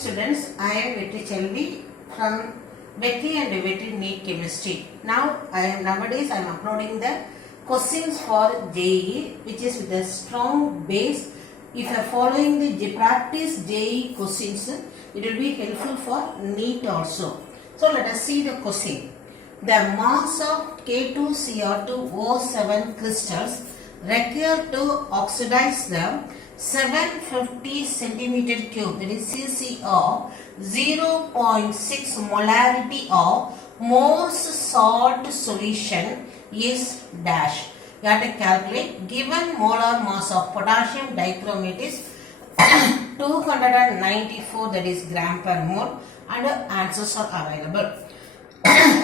Students, I am Vetri Chelvi from Vetri and Vetri NEET Chemistry. Nowadays I am uploading the questions for JEE, which is with a strong base. If you are following the practice JEE questions, it will be helpful for NEET also. So let us see the question. The mass of K2Cr2O7 crystals required to oxidize the 750 centimeter cube, that is CCr, 0.6 molarity of Morse salt solution is dash. You have to calculate. Given molar mass of potassium dichromate is 294, that is gram per mole, and answers are available.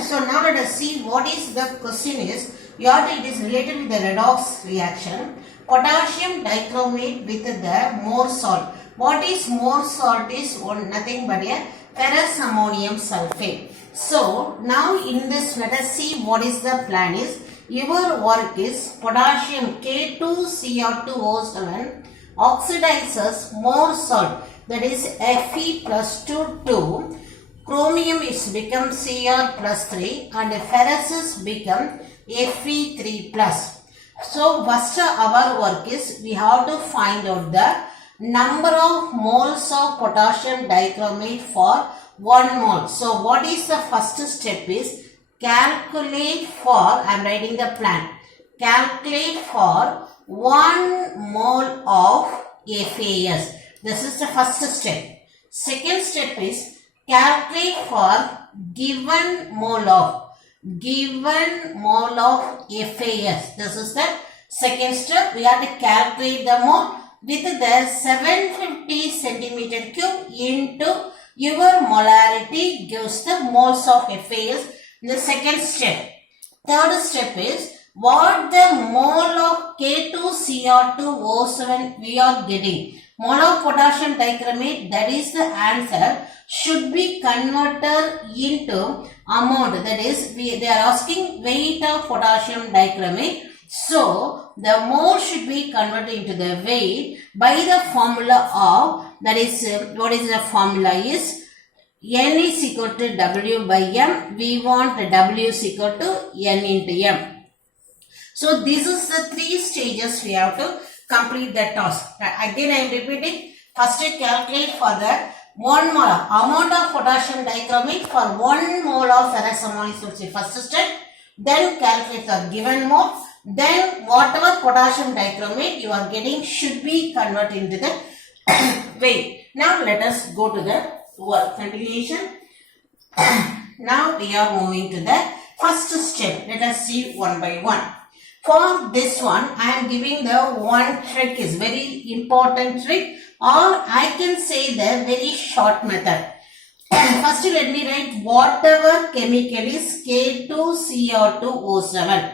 So now let us see what is the question is. It is related with the redox reaction. Potassium dichromate with the Morse salt. What is Morse salt is nothing but a ferrous ammonium sulfate. So now in this, let us see what is the plan is. Your work is potassium K2Cr2O7 oxidizes Morse salt, that is Fe plus 2. Chromium is become Cr plus 3 and ferrous is become Fe3 plus. So first our work is we have to find out the number of moles of potassium dichromate for 1 mole. So what is the first step is calculate for, I am writing the plan, calculate for 1 mole of FAS. This is the first step. Second step is calculate for given mole of FAS. This is the second step. We have to calculate the mole with the 750 centimeter cube into your molarity gives the moles of FAS. The second step. Third step is what the mole of K2Cr2O7 we are getting. Mole of potassium dichromate, that is the answer, should be converted into amount, that is they are asking weight of potassium dichromate. So the mole should be converted into the weight by the formula of, that is what is the formula is N is equal to W by M. We want W is equal to N into M. So this is the 3 stages we have to complete the task. Again I am repeating. First calculate for the 1 mole amount of potassium dichromate for 1 mole of ferrous ammonium sulfate. First step. Then calculate the given mole. Then whatever potassium dichromate you are getting should be converted into the weight. Now let us go to the work continuation. Now we are moving to the first step. Let us see one by one. For this one, I am giving the one trick, is very important trick, or I can say the very short method. First let me write whatever chemical is K2Cr2O7.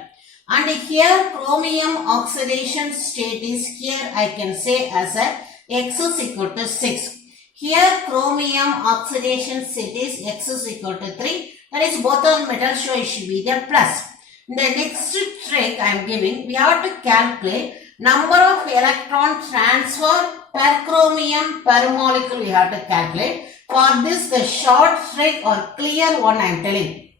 And here chromium oxidation state is, here I can say as a X is equal to 6. Here chromium oxidation state is X is equal to 3. That is both of metals, so it should be the plus. The next trick I am giving, we have to calculate number of electron transfer per chromium per molecule we have to calculate. For this the short trick or clear one I am telling.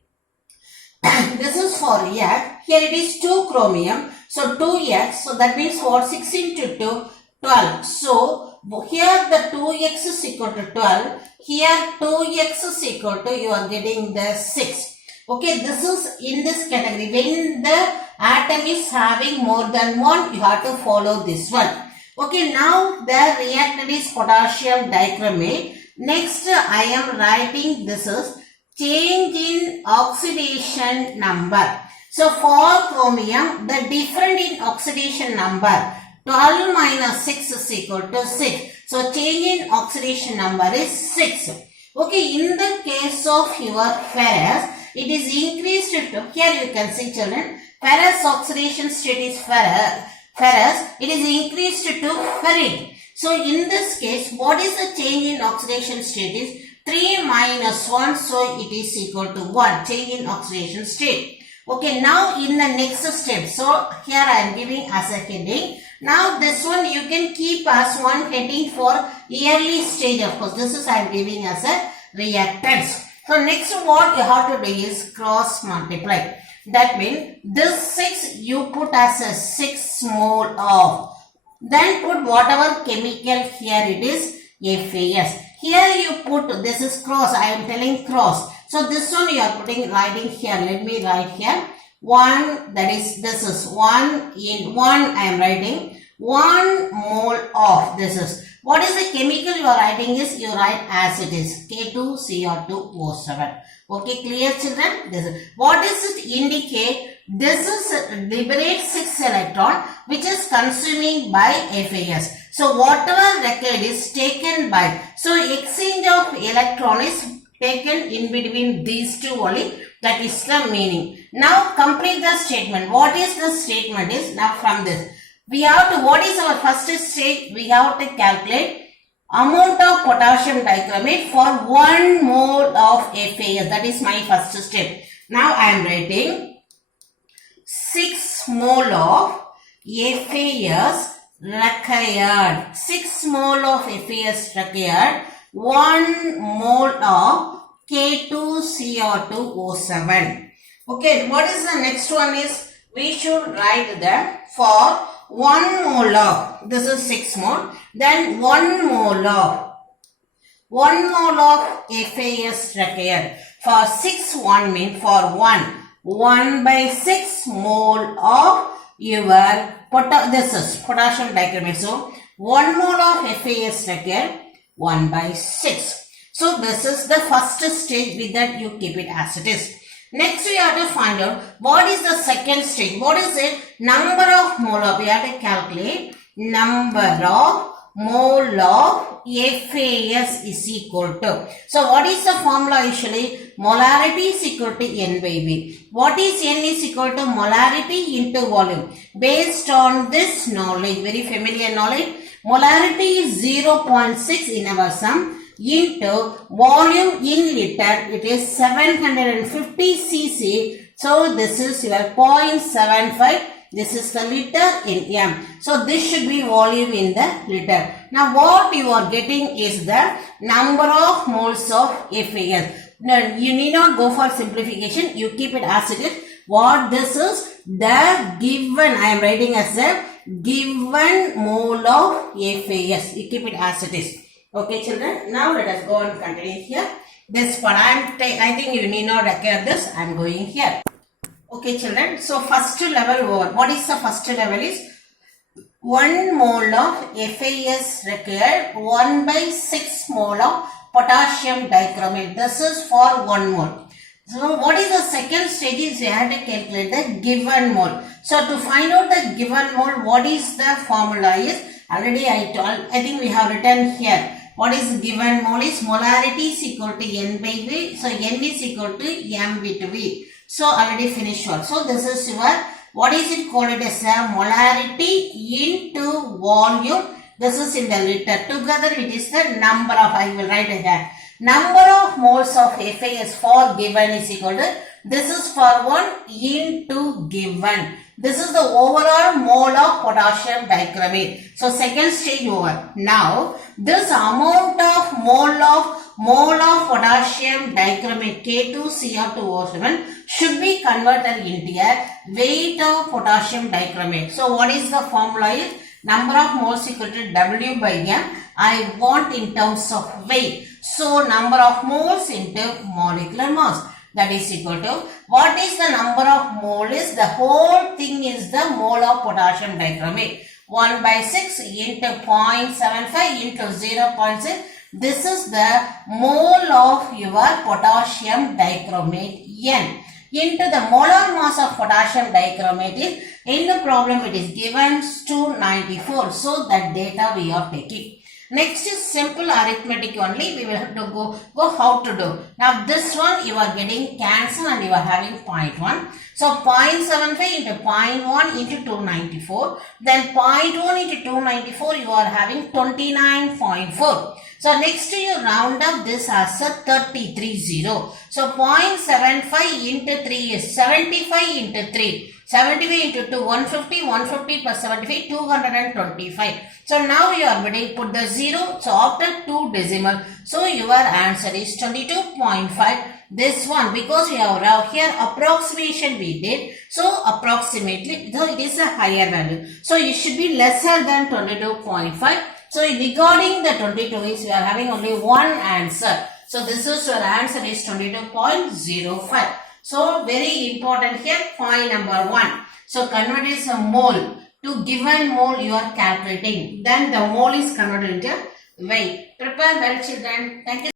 This is for X. Here it is 2 chromium. So 2X. So that means what? 6 into 2, 12. So here the 2X is equal to 12. Here 2X is equal to, you are getting the 6. Okay, this is in this category. When the atom is having more than 1, you have to follow this one. Okay, now the reactant is potassium dichromate. Next, I am writing this is change in oxidation number. So for chromium, the difference in oxidation number 12 minus 6 is equal to 6. So change in oxidation number is 6. Okay, in the case of your ferrous, it is increased to, here you can see children, ferrous oxidation state is ferrous, it is increased to ferric. So in this case, what is the change in oxidation state is 3 minus 1, so it is equal to 1, change in oxidation state. Okay, now in the next step, so here I am giving as a heading, Now this one you can keep as one heading for early stage, of course. This is I am giving as a reactants. So next what you have to do is cross multiply. That means this 6 you put as a 6 mole of. Then put whatever chemical here it is FAS. Here you put, this is cross, I am telling cross. So this one you are writing here. Let me write here. 1, that is, this is 1 in 1 I am writing. 1 mole of, this is. What is the chemical you are writing is, you write as it is. K2Cr2O7. Okay, clear children? This is. What does it indicate? This is liberate 6 electron which is consuming by FAS. So whatever record is taken by. So exchange of electron is taken in between these two only. That is the meaning. Now complete the statement. What is the statement is, now from this. We have to, what is our first stage? We have to calculate amount of potassium dichromate for 1 mole of FAS. That is my first step. Now I am writing 6 mole of FAS required. 6 mole of FAS required. 1 mole of K2Cr2O7. Okay, what is the next one is, we should write that for 1 mole of, this is 6 mole, then 1 mole of FAS required. For 6, 1 means for 1 by 6 mole of your this is potassium dichromate. So 1 mole of FAS required 1 by 6. So this is the first stage. With that you keep it as it is. Next we have to find out what is the second stage. What is it? Number of mole of, we have to calculate number of mole of FAS is equal to. So what is the formula usually? Molarity is equal to N by V. What is N is equal to molarity into volume. Based on this knowledge, very familiar knowledge, molarity is 0.6 in our sum into volume in liter, it is 750 cc. So this is your 0.75. This is the liter in M. So this should be volume in the liter. Now what you are getting is the number of moles of FAS. Now you need not go for simplification. You keep it as it is. What this is, the given, I am writing as a given mole of FAS. You keep it as it is. Okay children, now let us go and continue here. This part I think you need not require this. I am going here. Okay children, so first level over. What is the first level is 1 mole of FAS required 1 by 6 mole of potassium dichromate. This is for 1 mole. So what is the second stage is, we have to calculate the given mole. So to find out the given mole, what is the formula is, already I think we have written here. What is given mole is molarity is equal to N by V. So N is equal to M with V. So already finished one. So this is your, what is it called? It is a molarity into volume. This is in the liter. Together it is the number of, I will write it here. Number of moles of FAS for given is equal to, this is for 1 into given. This is the overall mole of potassium dichromate. So second stage over. Now this amount of mole of potassium dichromate K2Cr2O7 should be converted into a weight of potassium dichromate. So what is the formula is, number of moles equal to W by M. I want in terms of weight. So number of moles into molecular mass. That is equal to, what is the number of mole is, the whole thing is the mole of potassium dichromate. 1 by 6 into 0.75 into 0.6. This is the mole of your potassium dichromate N. Into the molar mass of potassium dichromate is, in the problem it is given 294. So that data we are taking. Next is simple arithmetic only. We will have to go how to do. Now this one you are getting cancel and you are having 0.1. So 0.75 into 0.1 into 294. Then 0.1 into 294 you are having 29.4. So next you round up this as a 330. So 0.75 into 3 is 75 into 3. 75 into 2, 150, 150 plus 75, 225. So now you are ready, put the 0, so after 2 decimal, so your answer is 22.5. This one, because we have here approximation we did, so approximately, so it is a higher value. So it should be lesser than 22.5. So regarding the 22 is, we are having only one answer. So this is your answer is 22.05. So very important here, point number 1. So convert is a mole. To given mole you are calculating. Then the mole is converted into weight. Prepare well children. Thank you.